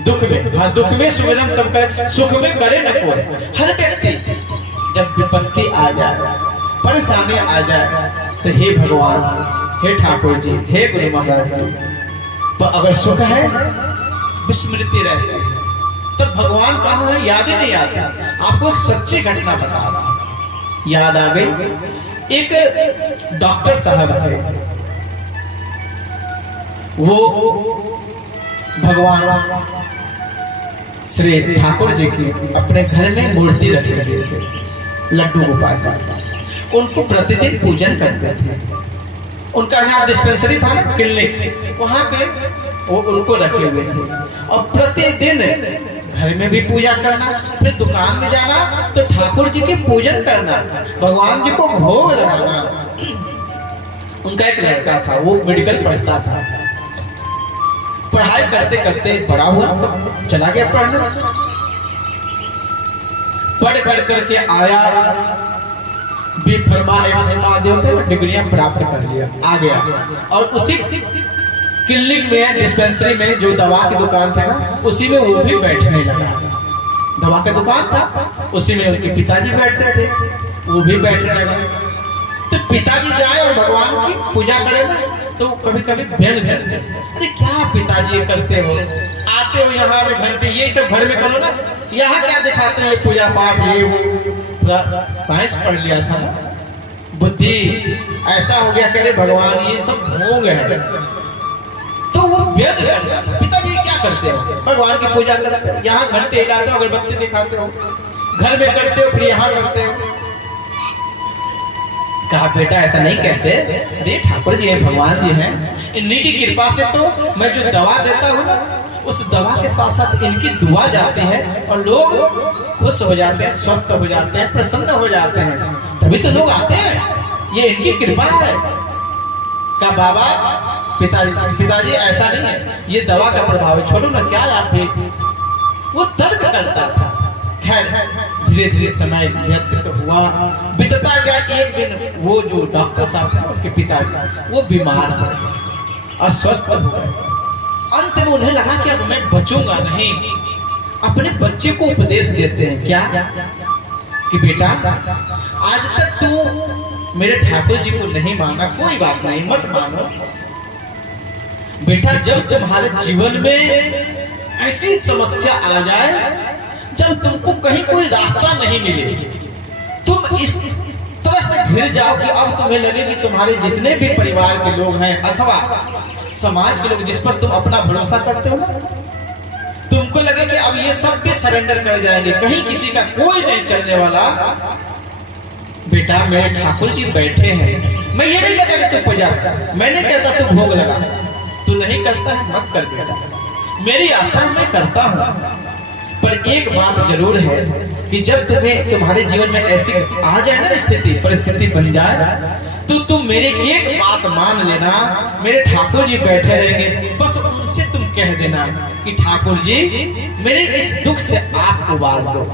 दुख में, हाँ दुख में सुमिरन सब करे, सुख में करे न कोई। हर व्यक्ति जब विपत्ति आ जाए, परेशानी आ जाए, तो हे भगवान, हे ठाकुर जी, हे गुरु महाराज जी, तो अगर सुख है विस्मृति रहती है, तब भगवान कहाँ है याद ही नहीं आता। आपको एक सच्ची घटना बता रहा, याद आ गई। एक डॉक्टर साहब थे, वो भगवान श्री ठाकुर जी की अपने घर में मूर्ति रखे हुए थे, लड्डू गोपाल का। उनको प्रतिदिन पूजन करते थे। उनका यहाँ डिस्पेंसरी था ना, क्लिनिक, वहां पे वो उनको रखे हुए थे। और प्रतिदिन घर में भी पूजा करना, फिर दुकान में जाना तो ठाकुर जी की पूजन करना, भगवान जी को भोग लगाना। उनका एक लड़का था, वो मेडिकल पढ़ता था। पढ़ाई करते करते बड़ा हुआ, चला गया पढ़ने। पढ़ करके आया, बी फार्मा एवं डिग्रियां प्राप्त कर लिया, आ गया। और उसी क्लिनिक में, डिस्पेंसरी में, जो दवा की दुकान था ना, उसी में वो भी बैठने लगा। दवा का दुकान था, उसी में उनके पिताजी बैठते थे, वो भी बैठने लगा। तो पिताजी जाए और भगवान की पूजा करे ना, तो कभी कभी भेल भेल, अरे क्या पिताजी करते हो, आते हो यहाँ में घंटे, ये सब घर में करो ना, यहाँ क्या दिखाते हो पूजा पाठ, ये वो। पूरा साइंस पढ़ लिया था ना, बुद्धि ऐसा हो गया, करे भगवान ये सब भोग है। तो वो व्यर्थ कर जाता, पिताजी क्या करते हो, भगवान की पूजा करते हो, यहाँ घंटे हिलाते हो, अगरबत्ती दिखाते हो, घर में करते हो, फिर यहाँ करते हो। कहा बेटा ऐसा नहीं कहते, अरे ठाकुर जी हैं, भगवान जी हैं, इन्हीं की कृपा से तो मैं जो दवा देता हूँ ना, उस दवा के साथ साथ इनकी दुआ जाती है और लोग खुश हो जाते हैं, स्वस्थ हो जाते हैं, प्रसन्न हो जाते हैं, तभी तो लोग आते हैं, ये इनकी कृपा है। क्या बाबा, पिताजी ऐसा नहीं है, ये दवा का प्रभाव है, छोड़ो ना, क्या आप भी। वो तर्क करता था। खैर धीरे धीरे समय व्यतीत हुआ, बीतता गया। एक दिन वो जो डॉक्टर साहब थे, उनके पिताजी, वो बीमार हो गए, अस्वस्थ हो गए। अंत में उन्हें लगा कि अब मैं बचूंगा नहीं। अपने बच्चे को उपदेश देते हैं, क्या कि बेटा, आज तक तू मेरे ठाकुर जी को नहीं माना, कोई बात नहीं, मत मानो बेटा। जब तुम्हारे जीवन में ऐसी समस्या आ जाए, जब तुमको कहीं कोई रास्ता नहीं मिले, तुम इस तरह से घिर जाओ कि अब तुम्हें लगे कि तुम्हारे जितने भी परिवार के लोग हैं अथवा समाज के लोग जिस पर तुम अपना भरोसा करते हो ना, तुमको लगे कि अब ये सब भी सरेंडर कर जाएंगे, कहीं किसी का कोई नहीं चलने वाला। बेटा मेरे ठाकुर जी बैठे हैं, मैं ये नहीं कहता कि तू पूजा कर, मैं नहीं कहता तू भोग लगा, तू नहीं करता है मत कर बेटा, मेरी आस्था मैं करता हूँ। पर एक बात जरूर है कि जब तुम्हें तुम्हारे जीवन में ऐसी आ जाए ना स्थिति, परिस्थिति बन जाए, तो तुम मेरी एक बात मान लेना, मेरे ठाकुर जी बैठे रहेंगे, बस उनसे तुम कह देना कि ठाकुर जी मेरे इस दुख से आप उबार दो।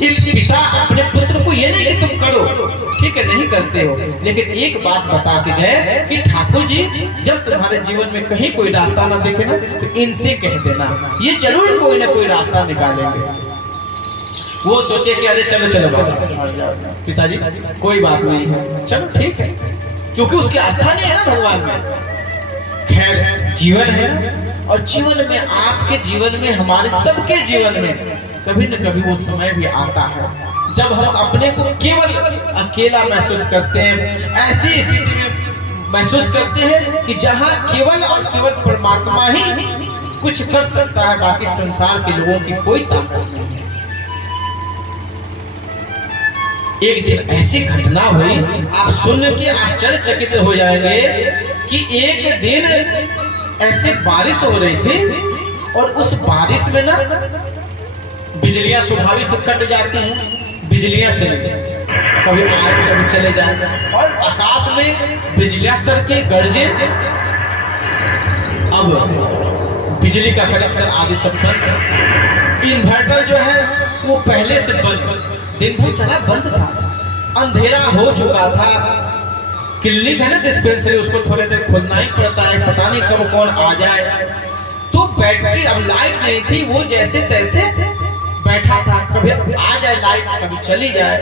एक पिता अपने पुत्र को ये नहीं कि तुम करो, ठीक है नहीं करते हो, लेकिन एक बात बता के गए कि ठाकुर जी जब तुम्हारे जीवन में कहीं कोई रास्ता ना दिखे ना, तो इनसे कह देना, ये जरूर कोई ना कोई रास्ता निकालेंगे। वो सोचे कि अरे चलो चलो बाबा, पिताजी कोई बात नहीं है, चलो ठीक है, क्योंकि उसकी आस्था नहीं है ना भगवान में। खैर जीवन है, और जीवन में, आपके जीवन में, हमारे सबके जीवन में कभी न कभी वो समय भी आता है जब हम अपने को केवल अकेला महसूस करते हैं। ऐसी स्थिति में महसूस करते हैं कि जहां केवल और केवल परमात्मा ही कुछ कर सकता है, बाकी संसार के लोगों की कोई ताकत नहीं है। एक दिन ऐसी घटना हुई, आप सुन के आश्चर्यचकित हो जाएंगे कि एक दिन ऐसे बारिश हो रही थी, और उस बारिश में ना बिजलियां स्वाभाविक कट जाती हैं, बिजलियां चली जाए, कभी आए कभी चले जाए, और आकाश में बिजलियां करके गरजे। अब बिजली का कनेक्शन आदि सब बंद, इन्वर्टर जो है वो पहले से बंद, दिन भर चला बंद था, अंधेरा हो चुका था। क्लिनिक है ना डिस्पेंसरी, उसको थोड़े देर खोलना ही पड़ता है, पता नहीं कब कौन आ जाए। तो बैटरी, अब लाइट नहीं थी, वो जैसे तैसे बैठा था, कभी आ जाए लाइट कभी चली जाए,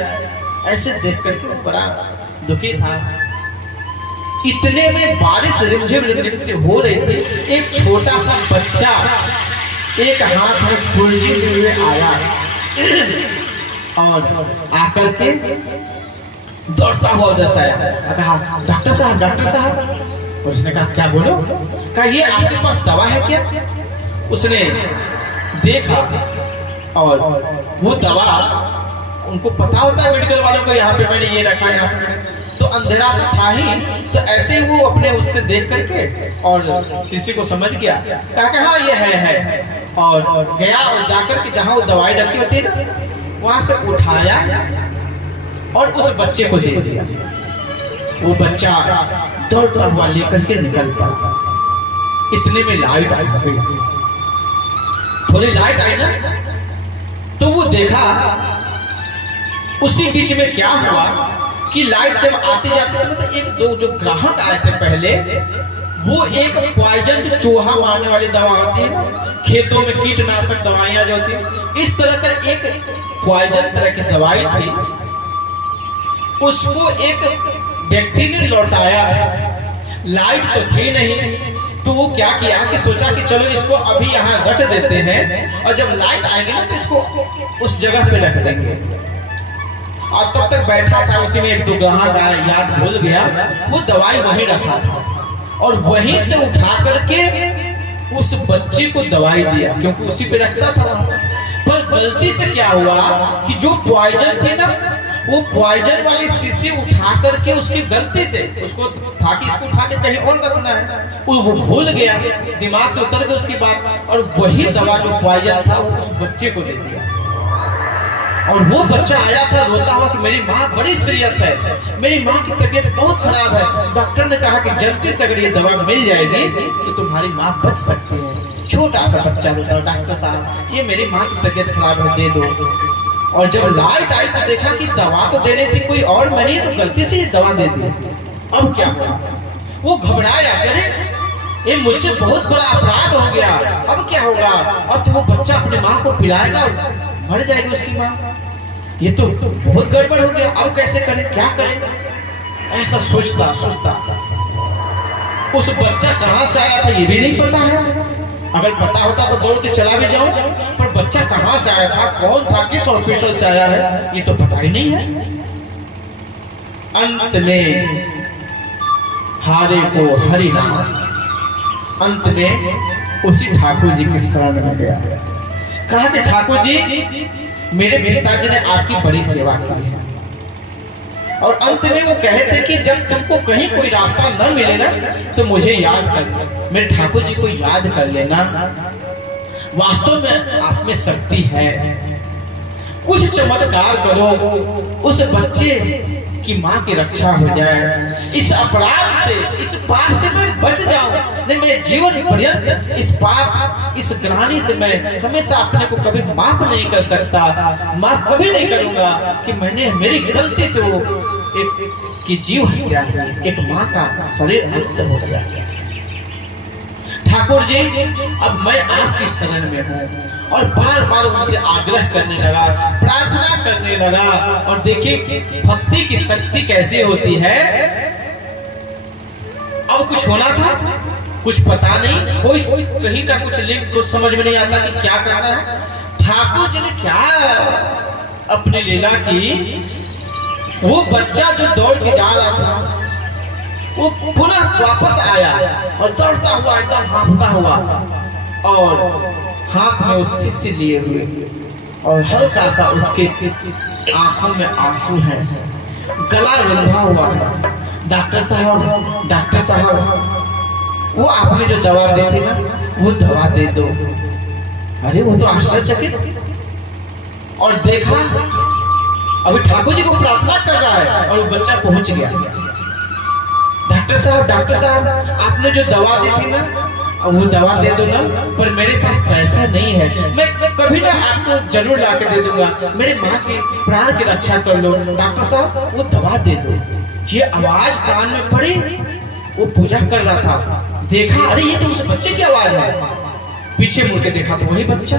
ऐसे देख करके बड़ा दुखी था। इतने में बारिश रिमझिम रिमझिम से हो रही थी। एक छोटा सा बच्चा एक हाथ में कुर्जी लिए आया और आकर के दौड़ता हुआ उधर से आया, कहा डॉक्टर साहब, डॉक्टर साहब। उसने कहा क्या बोलो? कहा ये आपके पास दवा है क्या? उसने देखा और वो दवा, उनको पता होता है मेडिकल वालों को, यहाँ पे मैंने ये रखा, यहाँ पे तो अंधेरा सा था ही, तो ऐसे वो अपने उससे देख करके और शीशी को समझ गया, कहा कि हाँ ये है, और गया और जाकर के जहाँ वो दवाई रखी होती है ना, वहां से उठाया और उस बच्चे को दे दिया। वो बच्चा दौड़ता हुआ लेकर के निकल पड़ा। इतने में लाइट आई, थोड़ी लाइट आई ना, तो वो देखा उसी बीच में क्या हुआ कि लाइट जब आते जाते थे तो एक दो जो ग्राहक आए थे पहले, वो एक पॉइजन जो चूहा मारने वाली दवा होती है ना, खेतों में कीटनाशक दवाइयां जो होती है, इस तरह का एक पॉइजन तरह की दवाई थी, उसको एक व्यक्ति ने लौटाया। लाइट तो थी नहीं, तो वो क्या किया कि सोचा कि चलो इसको अभी यहाँ रख देते हैं, और जब लाइट आएगी ना तो इसको उस जगह पे रख देंगे। और तब तक बैठा था, उसी में एक दो ग्राहक आया, याद भूल गया, वो दवाई वहीं रखा था और वहीं से उठा करके उस बच्चे को दवाई दिया, क्योंकि उसी पे रखता था। पर गलती से क्या हुआ कि जो पॉइजन थे ना, वो पॉइजन वाली शीशी उठा करके उसकी गलती से, उसको था कि इसको उठा के कहीं और रखना है, वो भूल गया, दिमाग से उतर गया उसकी बात, और वही दवा जो पॉइजन था वो उस बच्चे को दे दिया। और वो बच्चा आया था रोता हुआ कि मेरी माँ बड़ी सीरियस है, मेरी माँ की तबीयत बहुत खराब है, डॉक्टर ने कहा कि जल्दी से अगर ये दवा मिल जाएगी तो तुम्हारी माँ बच सकती है। छोटा सा बच्चा रोता, डॉक्टर साहब ये मेरी माँ की तबीयत खराब है, दे दो। और जब लाइट आई तो देखा कि दवा तो देनी थी कोई और नहीं, तो गलती से ये दवा दे दी। अब क्या हुआ? वो घबराया, अरे ये मुझसे बहुत बड़ा अपराध हो गया, अब क्या होगा? अब तो वो बच्चा अपनी माँ को पिलाएगा और मर जाएगी उसकी माँ, ये तो बहुत गड़बड़ हो गया, अब कैसे करें, क्या करें? ऐसा सोचता सोचता उस बच्चा कहाँ से आया था ये भी नहीं पता है। अगर पता होता तो दौड़ के चला भी जाऊं, पर बच्चा कहाँ से आया था, कौन था, किस ऑफिसर से आया है, ये तो पता ही नहीं है। अंत में हारे को हरि नाम, अंत में उसी ठाकुर जी की शरण में गया। कहा कि ठाकुर जी मेरे पिताजी ने आपकी बड़ी सेवा की है, और अंत में वो कहे थे कि जब तुमको कहीं कोई रास्ता न मिले ना तो मुझे याद कर, मेरे ठाकुर जी को याद कर लेना, वास्तव में आप में शक्ति है, कुछ चमत्कार करो, उस बच्चे की माँ की रक्षा हो जाए, इस अपराध से, इस पाप से मैं बच जाऊं, नहीं मैं जीवन पर्यंत इस पाप, इस ग्लानि से मैं हमेशा अपने को कभी माफ नहीं कर सकता, माफ कभी नहीं करूंगा कि मैंने मेरी गलती से वो एक की जीव हत्या, एक माँ का शरीर अंत हो गया। ठाकुर जी अब मैं आपकी शरण में हूँ, और बार बार उनसे आग्रह करने लगा, प्रार्थना करने लगा। और देखिए भक्ति की शक्ति कैसी होती है। अब कुछ होना था, कुछ पता नहीं, कोई कहीं का कुछ लिंक कुछ समझ में नहीं आता कि क्या करना है। ठाकुर जी ने क्या अपनी लीला की, वो बच्चा जो दौड़ के जा रहा था वो पुनः वापस आया और दौड़ता हुआ एकदम हाँफता हुआ, और हाथ में उस शीशी लिए हुए, और हल्का सा उसके आंखों में आंसू है, गला रुंधा हुआ है। डॉक्टर साहब, डॉक्टर साहब वो आपने जो दवा दी थी ना वो दवा दे दो। अरे वो तो आश्चर्यचकित, और देखा अभी ठाकुर जी को प्रार्थना कर रहा है और वो बच्चा पहुंच गया। डॉक्टर साहब आपने जो दवा दी थी ना वो दवा दे दो ना, पर मेरे पास पैसा नहीं है, मैं कभी ना आपको जरूर ला के दे दूंगा, मेरे माँ के प्राण की रक्षा कर लो। डॉक्टर साहब वो दवा दे दो। ये आवाज कान में पड़ी, वो पूजा कर रहा था, देखा अरे ये तो उस बच्चे की आवाज है। पीछे मुड़ के देखा तो वही बच्चा।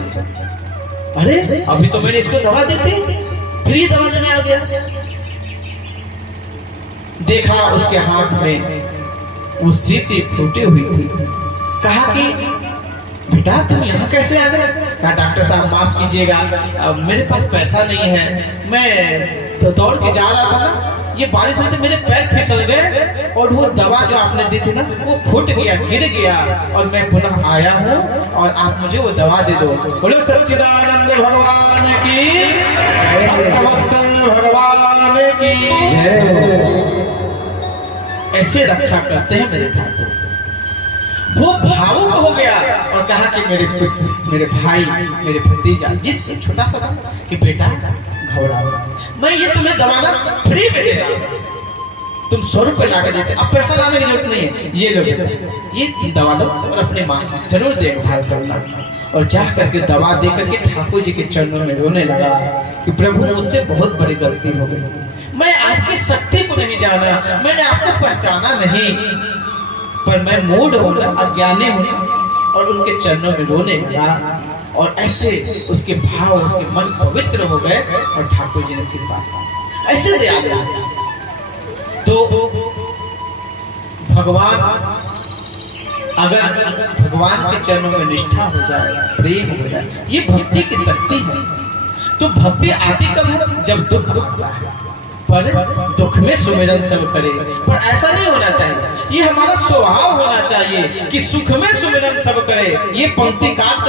अरे अभी तो मैंने इसको दवा दी थी, फ्री दवा देने आ गया। देखा उसके हाथ में वो शीशी फूटी हुई थी। कहा कि बेटा तुम यहाँ कैसे आ गए? कहा डॉक्टर साहब माफ कीजिएगा, मेरे पास पैसा नहीं है, मैं तो दौड़ के जा रहा था ना, ये बारिश में तो मेरे पैर फिसल गए और वो दवा जो आपने दी थी ना वो फूट गया, गिर गया और मैं पुनः आया हूँ और आप मुझे वो दवा दे दो। बोलो सच्चिदानंद भगवान की, भक्तवत्सल भगवान की ऐसे रक्षा करते हैं मेरे ठाकुर। वो भावुक हो गया और कहा कि मेरे भाई, मेरे भतीजा, जिस छोटा सा था कि बेटा घबराओ, मैं ये तुम्हें दवा ना फ्री में दे रहा हूं, तुम 100 रुपए ला के देते, अब पैसा लाने की जरूरत नहीं है, ये लो ये दवा लो और अपने माँ की जरूर देखभाल करना। और जा करके दवा दे करके ठाकुर जी के चरणों में रोने लगा कि प्रभु मुझसे बहुत बड़ी गलती हो गई, मैं आपकी शक्ति को नहीं जाना, मैंने आपको पहचाना नहीं, पर मैं मूढ़ होना, अज्ञानी होना और उनके चरणों में रोने लगा। और ऐसे उसके भाव, उसके मन पवित्र हो गए और ठाकुर जी ने कृपा ऐसे दे आ गया। तो भगवान, अगर भगवान के चरणों में निष्ठा हो जाए, प्रेम हो जाए, ये भक्ति की शक्ति है। तो भक्ति आती कब है? जब दुख आता है, पर दुख में सुमिरन सब करे। पर ऐसा नहीं होना चाहिए, ये हमारा स्वभाव होना चाहिए कि सुख में सुमिरन सब करे। ये पंक्ति काट